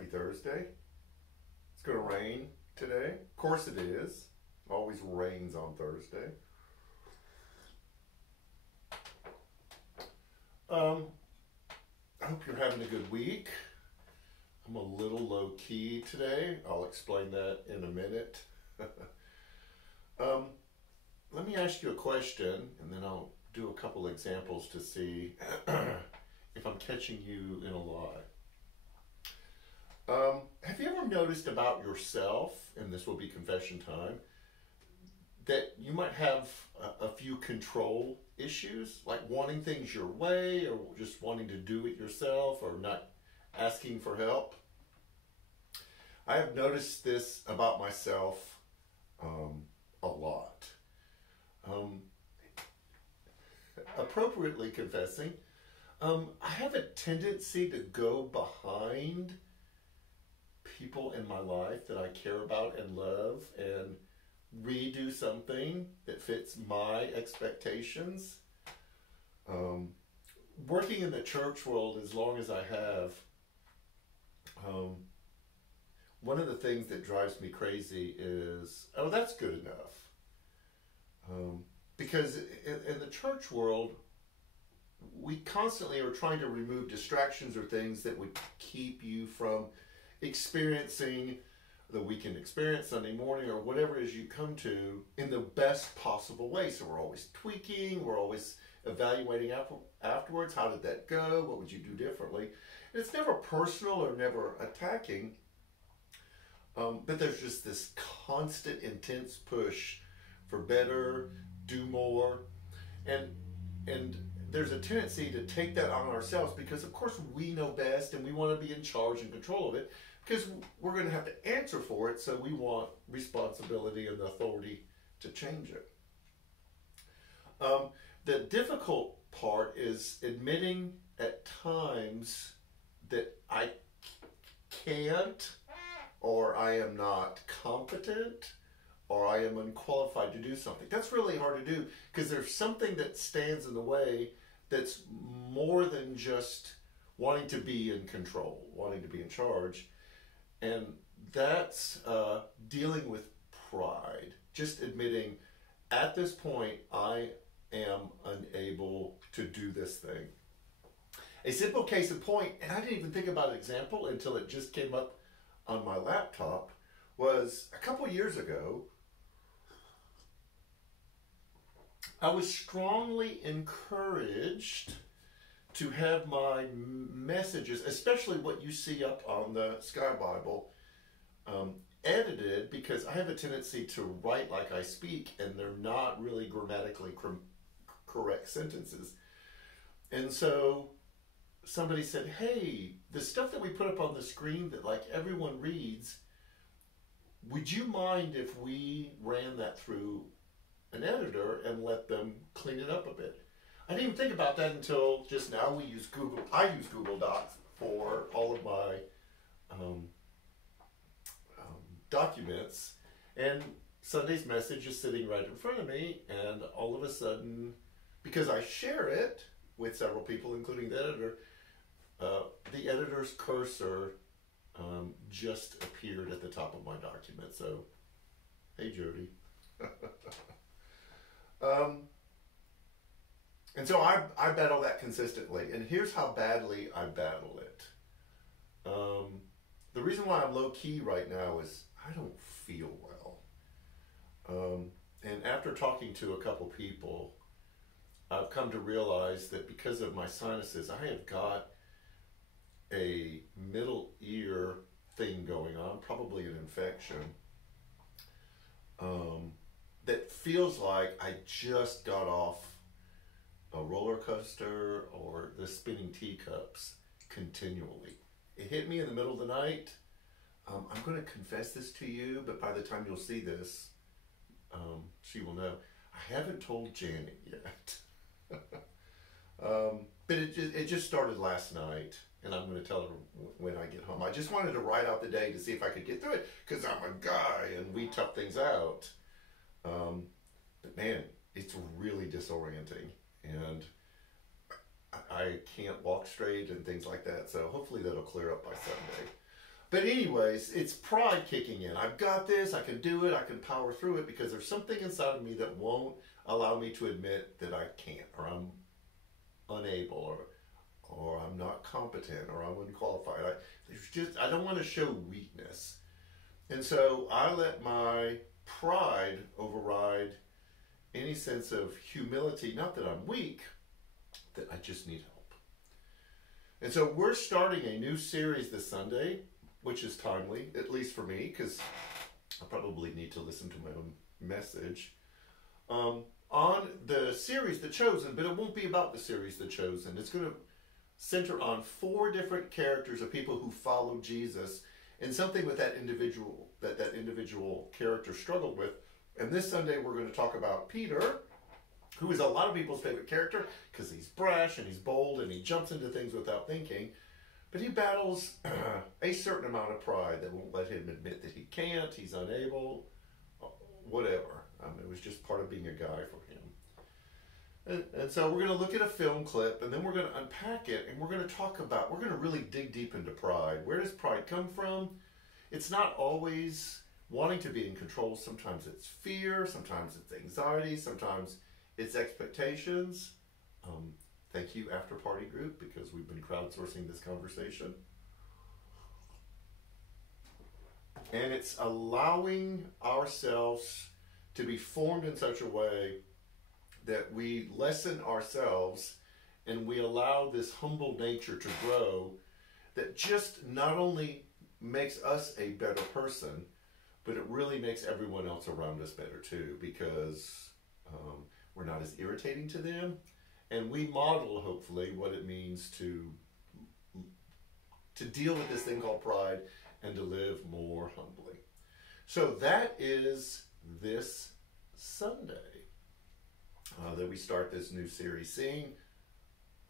Happy Thursday. It's going to rain today. Of course it is. It always rains on Thursday. I hope you're having a good week. I'm a little low key today. I'll explain that in a minute. Let me ask you a question, and then I'll do a couple examples to see if I'm catching you in a lie. Have you ever noticed about yourself, and this will be confession time, that you might have a few control issues, like wanting things your way, or just wanting to do it yourself, or not asking for help? I have noticed this about myself a lot. Appropriately confessing, I have a tendency to go behind people in my life that I care about and love and redo something that fits my expectations. Working in the church world as long as I have, one of the things that drives me crazy is, oh, that's good enough. Because in the church world, we constantly are trying to remove distractions or things that would keep you from experiencing the weekend experience, Sunday morning, or whatever it is you come to in the best possible way. So we're always tweaking, we're always evaluating afterwards. How did that go? What would you do differently? And it's never personal or never attacking, but there's just this constant, intense push for better, do more, and there's a tendency to take that on ourselves because, of course, we know best and we want to be in charge and control of it because we're going to have to answer for it, so we want responsibility and the authority to change it. The difficult part is admitting at times that I can't, or I am not competent, or I am unqualified to do something. That's really hard to do because there's something that stands in the way that's more than just wanting to be in control, wanting to be in charge. And that's dealing with pride. Just admitting, at this point, I am unable to do this thing. A simple case in point, and I didn't even think about an example until it just came up on my laptop, was a couple years ago, I was strongly encouraged to have my messages, especially what you see up on the Sky Bible, edited, because I have a tendency to write like I speak, and they're not really grammatically correct sentences. And so somebody said, hey, the stuff that we put up on the screen that like everyone reads, would you mind if we ran that through an editor and let them clean it up a bit? I didn't even think about that until just now. I use Google Docs for all of my documents, and Sunday's message is sitting right in front of me, and all of a sudden, because I share it with several people, including the editor's cursor just appeared at the top of my document. So, hey Jody. And so I battle that consistently, and here's how badly I battle it. The reason why I'm low key right now is I don't feel well. And after talking to a couple people, I've come to realize that because of my sinuses, I have got a middle ear thing going on, probably an infection, that feels like I just got off a roller coaster or the spinning teacups continually. It hit me in the middle of the night. I'm going to confess this to you, but by the time you'll see this, she will know. I haven't told Janet yet. But it just started last night, and I'm going to tell her when I get home. I just wanted to write out the day to see if I could get through it, because I'm a guy and we tough things out. But man, it's really disorienting, and I can't walk straight and things like that. So hopefully that'll clear up by Sunday. But anyways, it's pride kicking in. I've got this, I can do it, I can power through it, because there's something inside of me that won't allow me to admit that I can't, or I'm unable, or I'm not competent, or I'm unqualified. I don't want to show weakness. And so I let my pride override any sense of humility, not that I'm weak, that I just need help. And so we're starting a new series this Sunday, which is timely, at least for me, because I probably need to listen to my own message, on the series The Chosen, but it won't be about the series The Chosen. It's going to center on 4 different characters of people who followed Jesus, and something with that individual character struggled with. And this Sunday we're going to talk about Peter, who is a lot of people's favorite character because he's brash and he's bold and he jumps into things without thinking. But he battles a certain amount of pride that won't let him admit that he can't, he's unable, whatever. It was just part of being a guy for him. And so we're going to look at a film clip, and then we're going to unpack it, and we're going to really dig deep into pride. Where does pride come from? It's not always wanting to be in control. Sometimes it's fear, sometimes it's anxiety, sometimes it's expectations. Thank you, After Party Group, because we've been crowdsourcing this conversation. And it's allowing ourselves to be formed in such a way that we lessen ourselves and we allow this humble nature to grow that just not only makes us a better person, but it really makes everyone else around us better too, because we're not as irritating to them, and we model, hopefully, what it means to deal with this thing called pride and to live more humbly. So that is this Sunday that we start this new series, seeing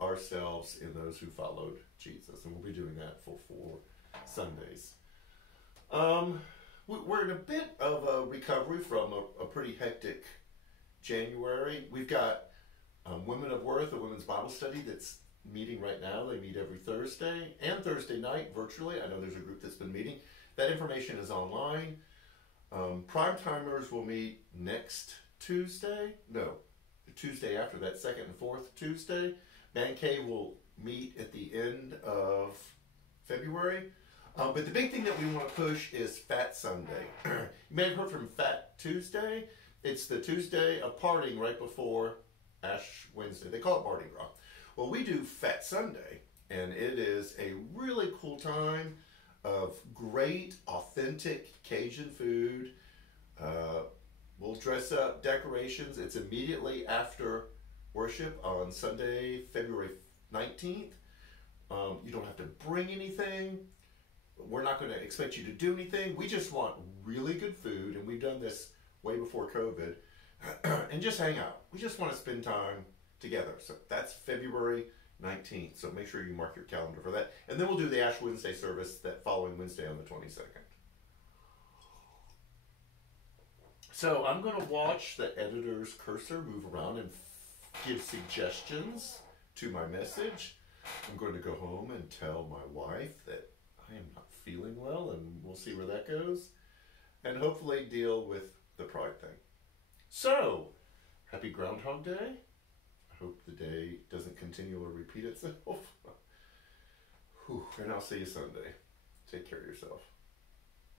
ourselves in those who followed Jesus, and we'll be doing that for 4 Sundays. We're in a bit of a recovery from a pretty hectic January. We've got Women of Worth, a women's Bible study that's meeting right now. They meet every Thursday and Thursday night virtually. I know there's a group that's been meeting. That information is online. Prime Timers will meet next Tuesday. No, the Tuesday after that, 2nd and 4th Tuesday. Man Cave will meet at the end of February. But the big thing that we want to push is Fat Sunday. You may have heard from Fat Tuesday. It's the Tuesday of parting right before Ash Wednesday. They call it Mardi Gras. Well, we do Fat Sunday, and it is a really cool time of great, authentic Cajun food. We'll dress up, decorations. It's immediately after worship on Sunday, February 19th. You don't have to bring anything. We're not going to expect you to do anything. We just want really good food, and we've done this way before COVID, and just hang out. We just want to spend time together. So that's February 19th. So make sure you mark your calendar for that. And then we'll do the Ash Wednesday service that following Wednesday on the 22nd. So I'm going to watch the editor's cursor move around and give suggestions to my message. I'm going to go home and tell my wife that I am not feeling well, and we'll see where that goes, and hopefully deal with the pride thing. So, happy Groundhog Day. I hope the day doesn't continue or repeat itself. And I'll see you Sunday. Take care of yourself.